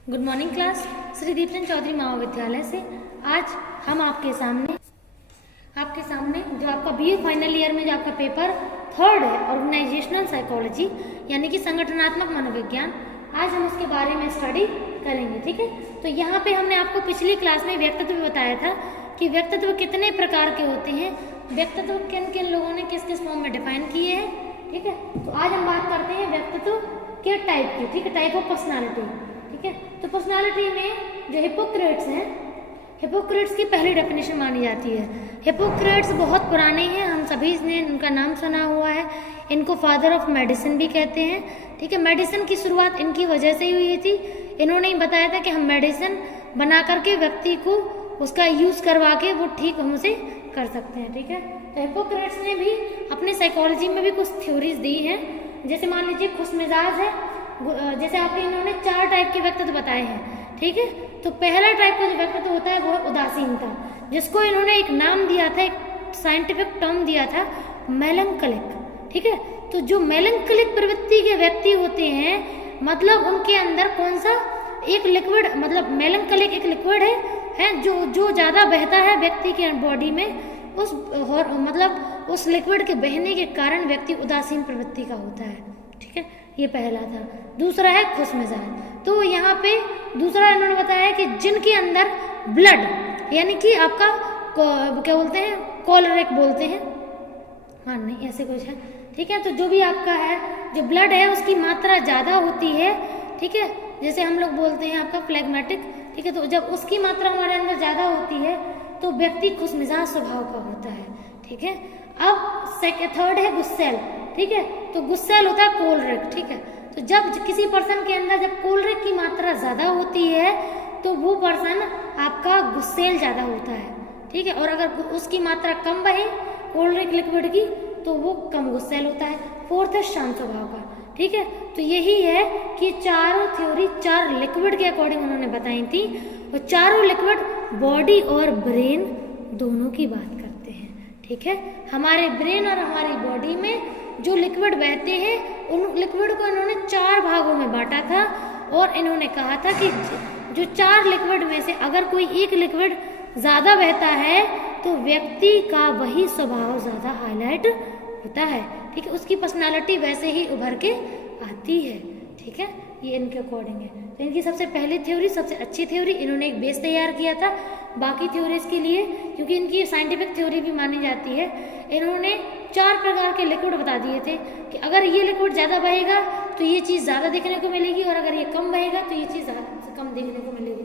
Good morning class. Shri Deepchand Chaudhary Mahavidyalaya से आज हम आपके सामने जो आपका बीए फाइनल ईयर में जो आपका पेपर 3rd है ऑर्गेनाइजेशनल साइकोलॉजी यानी कि संगठनात्मक मनोविज्ञान, आज हम उसके बारे में स्टडी करेंगे। ठीक है, तो यहाँ पे हमने आपको पिछली क्लास में व्यक्तित्व बताया था कि व्यक्तित्व कितने प्रकार के होते हैं, व्यक्तित्व किन किन लोगों ने किस किस फॉर्म में डिफाइन किए हैं। ठीक है, तो आज हम बात करते हैं व्यक्तित्व के टाइप की। ठीक है, टाइप ऑफ पर्सनालिटी। ठीक है, तो पर्सनालिटी में जो हिपोक्रेट्स हैं, हिपोक्रेट्स की पहली डेफिनेशन मानी जाती है। हिपोक्रेट्स बहुत पुराने हैं, हम सभी ने उनका नाम सुना हुआ है। इनको फादर ऑफ मेडिसिन भी कहते हैं। ठीक है, मेडिसिन की शुरुआत इनकी वजह से ही हुई थी। इन्होंने ही बताया था कि हम मेडिसिन बना करके व्यक्ति को उसका यूज़ करवा के वो ठीक हमसे कर सकते हैं। ठीक है, तो हिपोक्रेट्स ने भी अपनी साइकोलॉजी में भी कुछ थ्योरीज दी हैं। जैसे मान लीजिए खुशमिजाज है, जैसे आपके इन्होंने 4 टाइप के व्यक्तित्व बताए हैं। ठीक है, तो पहला टाइप का जो व्यक्तित्व होता है वो है उदासीनता, जिसको इन्होंने एक नाम दिया था, एक साइंटिफिक टर्म दिया था, मेलंकलिक। ठीक है, तो जो मेलंकलिक प्रवृत्ति के व्यक्ति होते हैं, मतलब उनके अंदर कौन सा एक लिक्विड, मतलब मेलंकलिक एक लिक्विड है जो ज़्यादा बहता है व्यक्ति के बॉडी में, मतलब उस लिक्विड के बहने के कारण व्यक्ति उदासीन प्रवृत्ति का होता है। ठीक है, ये पहला था। दूसरा है खुशमिजाज। तो यहाँ पे दूसरा इन्होंने बताया कि जिनके अंदर ब्लड यानी कि आपका क्या बोलते हैं, कॉलरिक बोलते हैं, हाँ नहीं ऐसे कुछ है। ठीक है, तो जो भी आपका है, जो ब्लड है उसकी मात्रा ज़्यादा होती है। ठीक है, जैसे हम लोग बोलते हैं आपका फ्लेगमेटिक। ठीक है, तो जब उसकी मात्रा हमारे अंदर ज़्यादा होती है तो व्यक्ति खुशमिजाज स्वभाव का होता है। ठीक है, अब 3rd है गुस्सैल। ठीक है, तो गुस्सैल होता है कोलरिक। ठीक है, तो जब किसी पर्सन के अंदर जब कोलरिक की मात्रा ज़्यादा होती है तो वो पर्सन आपका गुस्सैल ज़्यादा होता है। ठीक है, और अगर उसकी मात्रा कम बहे कोलरिक लिक्विड की तो वो कम गुस्सैल होता है। 4th है शांत स्वभाव का। ठीक है, तो यही है कि चारों थ्योरी 4 लिक्विड के अकॉर्डिंग उन्होंने बताई थी, और चारों लिक्विड बॉडी और ब्रेन दोनों की बात करते हैं। ठीक है, हमारे ब्रेन और हमारी बॉडी में जो लिक्विड बहते हैं उन लिक्विड को इन्होंने 4 भागों में बांटा था, और इन्होंने कहा था कि जो 4 लिक्विड में से अगर कोई एक लिक्विड ज़्यादा बहता है तो व्यक्ति का वही स्वभाव ज़्यादा हाईलाइट होता है। ठीक है, उसकी पर्सनालिटी वैसे ही उभर के आती है। ठीक है, ये इनके अकॉर्डिंग है। तो इनकी सबसे पहली थ्योरी, सबसे अच्छी थ्योरी, इन्होंने एक बेस तैयार किया था बाकी थ्योरीज के लिए, क्योंकि इनकी साइंटिफिक थ्योरी भी मानी जाती है। इन्होंने 4 प्रकार के लिक्विड बता दिए थे कि अगर ये लिक्विड ज़्यादा बहेगा तो ये चीज़ ज़्यादा देखने को मिलेगी, और अगर ये कम बहेगा तो ये चीज़ कम देखने को मिलेगी।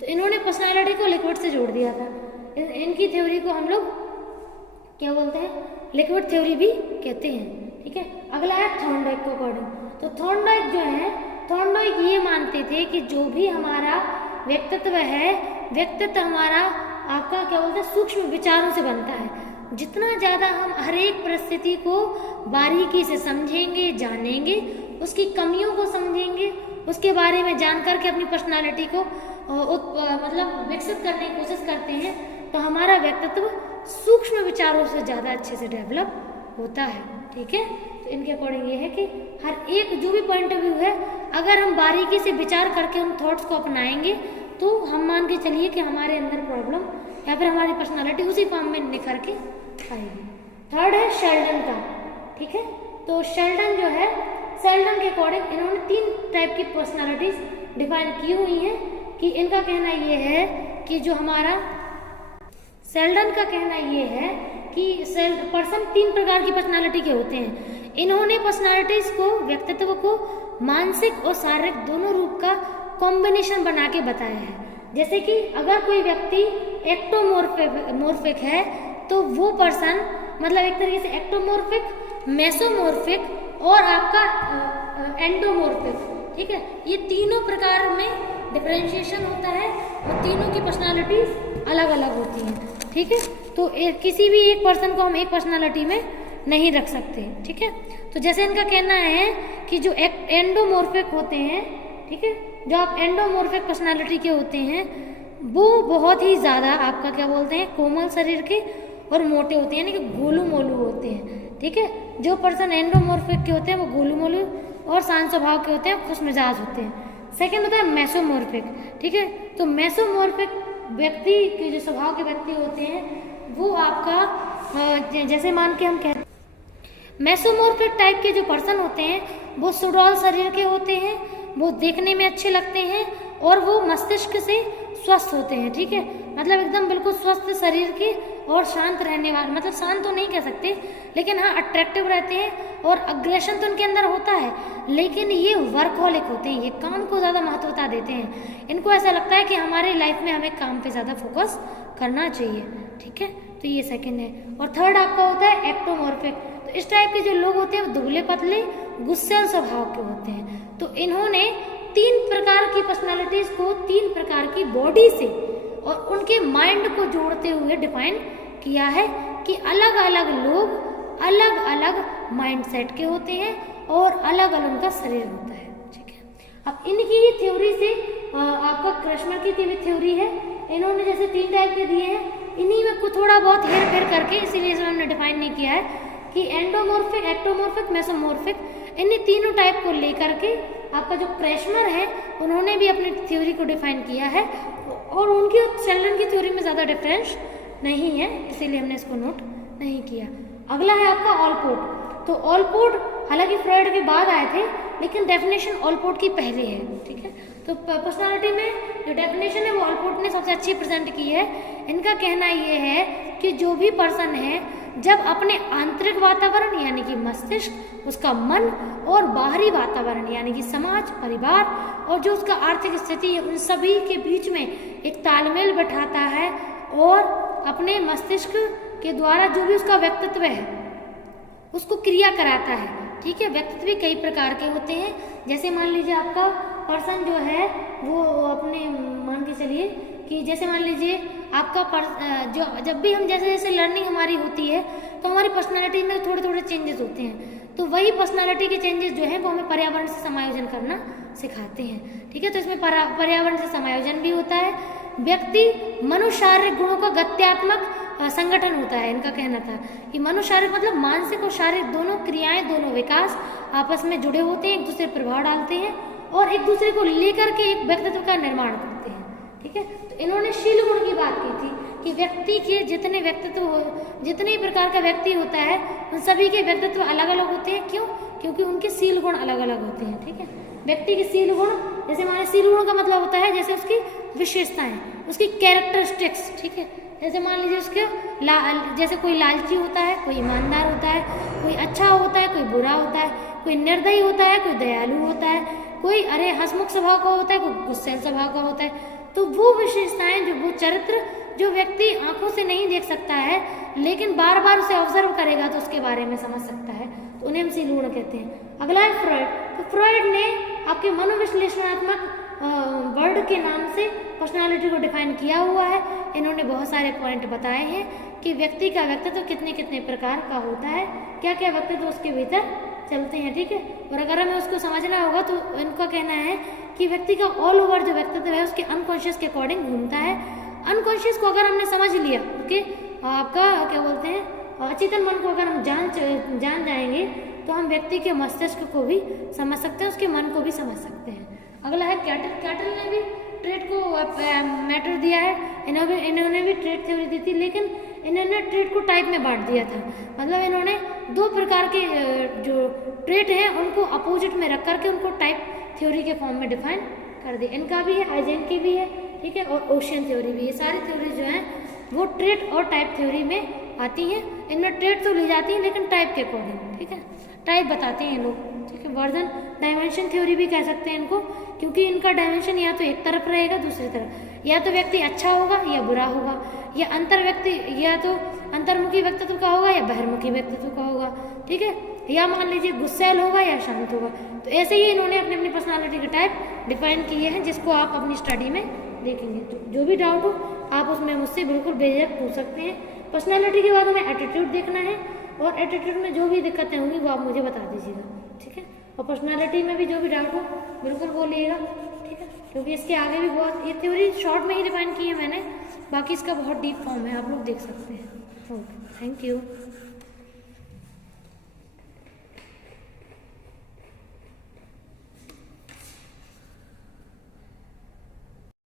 तो इन्होंने पर्सनैलिटी को लिक्विड से जोड़ दिया था। इनकी थ्योरी को हम लोग क्या बोलते हैं, लिक्विड थ्योरी भी कहते हैं। ठीक है, अगला है थॉर्नडाइक के अकॉर्डिंग। तो थॉर्नडाइक जो है, थॉर्नडाइक ये मानते थे कि जो भी हमारा व्यक्तित्व है, व्यक्तित्व हमारा आपका क्या बोलते हैं, सूक्ष्म विचारों से बनता है। जितना ज़्यादा हम हर एक परिस्थिति को बारीकी से समझेंगे, जानेंगे, उसकी कमियों को समझेंगे, उसके बारे में जान करके अपनी पर्सनालिटी को मतलब विकसित करने की कोशिश करते हैं, तो हमारा व्यक्तित्व सूक्ष्म विचारों से ज़्यादा अच्छे से डेवलप होता है। ठीक है, तो इनके अकॉर्डिंग ये है कि हर एक जो भी पॉइंट ऑफ व्यू है, अगर हम बारीकी से विचार करके उन थॉट्स को अपनाएंगे तो हम मान के चलिए कि हमारे अंदर प्रॉब्लम या फिर हमारी पर्सनालिटी उसी फॉर्म में निखर के आएगी। 3rd है शेल्डन का। ठीक है, तो शेल्डन जो है, शेल्डन के अकॉर्डिंग इन्होंने 3 टाइप की पर्सनालिटीज डिफाइन की हुई हैं। कि इनका कहना ये है कि जो हमारा शेल्डन का कहना ये है कि पर्सन 3 प्रकार की पर्सनालिटी के होते हैं। इन्होंने पर्सनालिटीज को, व्यक्तित्व को मानसिक और शारीरिक दोनों रूप का कॉम्बिनेशन बना के बताया है। जैसे कि अगर कोई व्यक्ति एक्टोमॉर्फिक है तो वो पर्सन मतलब एक तरीके से एक्टोमॉर्फिक, मेसोमॉर्फिक और आपका एंडोमॉर्फिक। ठीक है, ये तीनों प्रकार में डिफरेंशिएशन होता है और तीनों की पर्सनालिटीज अलग अलग होती हैं। ठीक है, तो किसी भी एक पर्सन को हम एक पर्सनालिटी में नहीं रख सकते। ठीक है, तो जैसे इनका कहना है कि जो एंडोमॉर्फिक होते हैं, ठीक है, जो आप एंडोमॉर्फिक पर्सनालिटी के होते हैं वो बहुत ही ज़्यादा आपका क्या बोलते हैं, कोमल शरीर के और मोटे होते हैं, यानी कि गोलू मोलू होते हैं। ठीक है, जो पर्सन एंडोमॉर्फिक के होते हैं वो गोलू मोलू और शांत स्वभाव के होते हैं, खुशमिजाज होते हैं। सेकंड होता है मेसोमॉर्फिक, ठीक है। तो मेसोमॉर्फिक व्यक्ति के जो स्वभाव के व्यक्ति होते हैं वो आपका जैसे मान के हम कहते हैं मेसोमॉर्फिक टाइप के जो पर्सन होते हैं वो सुडौल शरीर के होते हैं, वो देखने में अच्छे लगते हैं और वो मस्तिष्क से स्वस्थ होते हैं, ठीक है। मतलब एकदम बिल्कुल स्वस्थ शरीर के और शांत रहने वाले, मतलब शांत तो नहीं कह सकते लेकिन हाँ अट्रैक्टिव रहते हैं और अग्रेशन तो उनके अंदर होता है, लेकिन ये वर्कहॉलिक होते हैं, ये काम को ज़्यादा महत्वता देते हैं। इनको ऐसा लगता है कि हमारे लाइफ में हमें काम पे ज़्यादा फोकस करना चाहिए, ठीक है। तो ये सेकंड है। और थर्ड आपका होता है एक्टोमॉर्फिक। तो इस टाइप के जो लोग होते हैं वो दुबले पतले गुस्सैल स्वभाव के होते हैं। तो इन्होंने 3 प्रकार की पर्सनालिटीज को 3 प्रकार की बॉडी से और उनके माइंड को जोड़ते हुए डिफाइन किया है कि अलग अलग लोग अलग अलग माइंड सेट के होते हैं और अलग अलग उनका शरीर होता है, ठीक है। अब इनकी ही थ्योरी से आपका क्रशमर की थ्योरी है। इन्होंने जैसे 3 टाइप के दिए हैं, इन्हीं में कुछ थोड़ा बहुत हेर फेर करके, इसीलिए इसमें हमने डिफाइन नहीं किया है कि एंडोमॉर्फिक, एक्टोमॉर्फिक, मेसोमॉर्फिक, इन्हीं तीनों टाइप को लेकर के आपका जो क्रैशमर है उन्होंने भी अपनी थ्योरी को डिफाइन किया है और उनकी शेल्डन की थ्योरी में ज़्यादा डिफरेंस नहीं है, इसीलिए हमने इसको नोट नहीं किया। अगला है आपका ऑलपोर्ट। तो ऑलपोर्ट हालांकि फ्रॉइड के बाद आए थे लेकिन डेफिनेशन ऑलपोर्ट की पहले है, ठीक है। तो पर्सनालिटी में जो डेफिनेशन है वो ऑलपोर्ट ने सबसे अच्छी प्रेजेंट की है। इनका कहना ये है कि जो भी पर्सन है जब अपने आंतरिक वातावरण यानी कि मस्तिष्क, उसका मन और बाहरी वातावरण यानी कि समाज, परिवार और जो उसका आर्थिक स्थिति है उन सभी के बीच में एक तालमेल बैठाता है और अपने मस्तिष्क के द्वारा जो भी उसका व्यक्तित्व है उसको क्रिया कराता है, ठीक है। व्यक्तित्व भी कई प्रकार के होते हैं, जैसे मान लीजिए आपका पर्सन जो है वो अपने मान के चलिए कि जैसे मान लीजिए आपका जो जब भी हम जैसे जैसे लर्निंग हमारी होती है तो हमारी पर्सनालिटी में थोड़े थोड़े चेंजेस होते हैं। तो वही पर्सनालिटी के चेंजेस जो हैं वो हमें पर्यावरण से समायोजन करना सिखाते हैं, ठीक है। तो इसमें पर्यावरण से समायोजन भी होता है। व्यक्ति मनुशारीरिक गुणों का गत्यात्मक संगठन होता है। इनका कहना था कि मनुशारीरिक मतलब मानसिक और शारीरिक दोनों क्रियाएं, दोनों विकास आपस में जुड़े होते हैं, एक दूसरे पर प्रभाव डालते हैं और एक दूसरे को लेकर के एक व्यक्तित्व का निर्माण करते हैं, ठीक है। तो इन्होंने शील गुण की बात की थी कि व्यक्ति के जितने प्रकार का व्यक्ति होता है उन सभी के व्यक्तित्व अलग अलग होते हैं। क्यों? क्योंकि उनके शील गुण अलग अलग होते हैं, ठीक है। व्यक्ति के शील गुण, जैसे हमारे शील गुण का मतलब होता है जैसे उसकी विशेषताएं, उसकी कैरेक्टरिस्टिक्स, ठीक है। जैसे मान लीजिए उसके जैसे कोई लालची होता है, कोई ईमानदार होता है, कोई अच्छा होता है, कोई बुरा होता है, कोई निर्दयी होता है, कोई दयालु होता है, कोई हंसमुख स्वभाव का होता है, कोई गुस्सैल स्वभाव का होता है। तो वो विशेषताएं, जो वो चरित्र जो व्यक्ति आंखों से नहीं देख सकता है लेकिन बार बार उसे ऑब्जर्व करेगा तो उसके बारे में समझ सकता है, तो उन्हें हम शील गुण कहते हैं। अगला है फ्रॉइड। तो फ्रॉइड ने आपके मनोविश्लेषणात्मक वर्ड के नाम से पर्सनालिटी को डिफाइन किया हुआ है। इन्होंने बहुत सारे पॉइंट बताए हैं कि व्यक्ति का व्यक्तित्व कितने कितने प्रकार का होता है, क्या क्या व्यक्तित्व उसके भीतर चलते हैं, ठीक है। और अगर हमें उसको समझना होगा तो इनका कहना है कि व्यक्ति का ऑल ओवर जो व्यक्तित्व है उसके अनकॉन्शियस के अकॉर्डिंग घूमता है। अनकॉन्शियस को अगर हमने समझ लिया, ओके, आपका क्या बोलते हैं अचेतन मन को अगर हम जान जाएंगे तो हम व्यक्ति के मस्तिष्क को भी समझ सकते हैं, उसके मन को भी समझ सकते हैं। अगला है कैटल। कैटल ने भी ट्रेड को मैटर दिया है, इन्होंने भी ट्रेड थ्योरी दी थी, लेकिन इन्होंने ट्रेड को टाइप में बांट दिया था। मतलब इन्होंने 2 प्रकार के जो ट्रेड हैं उनको अपोजिट में रख करके उनको टाइप थ्योरी के फॉर्म में डिफाइन कर दिया। इनका भी है, आइजेन की भी है, ठीक है, और ओशियन थ्योरी भी है। सारी थ्योरी जो है वो ट्रेड और टाइप थ्योरी में आती हैं। इनमें ट्रेड तो ली जाती है लेकिन टाइप के अकॉर्डिंग, ठीक है, टाइप बताते हैं ये लोग, ठीक है। वर्जन डायमेंशन थ्योरी भी कह सकते हैं इनको, क्योंकि इनका डायमेंशन या तो एक तरफ रहेगा, दूसरी तरफ या तो व्यक्ति अच्छा होगा या बुरा होगा, या या तो अंतर्मुखी व्यक्तित्व का होगा या बहिर्मुखी व्यक्तित्व का होगा, ठीक है, या मान लीजिए गुस्सैल होगा या शांत होगा। तो ऐसे ही इन्होंने अपनी अपनी पर्सनालिटी के टाइप डिफाइन किए हैं, जिसको आप अपनी स्टडी में देखेंगे। तो जो भी डाउट हो आप उसमें मुझसे बिल्कुल बेझिझक पूछ सकते हैं। पर्सनालिटी के बाद हमें एटीट्यूड देखना है और एटीट्यूड में जो भी दिक्कतें होंगी वो आप मुझे बता दीजिएगा, ठीक है। और पर्सनालिटी में भी जो भी डाउट हो बिल्कुल बोलिएगा, ठीक है, क्योंकि इसके आगे भी बहुत, ये थ्योरी शॉर्ट में ही डिफाइन की है मैंने, बाकी इसका बहुत डीप फॉर्म है, आप लोग देख सकते हैं। Okay, thank you.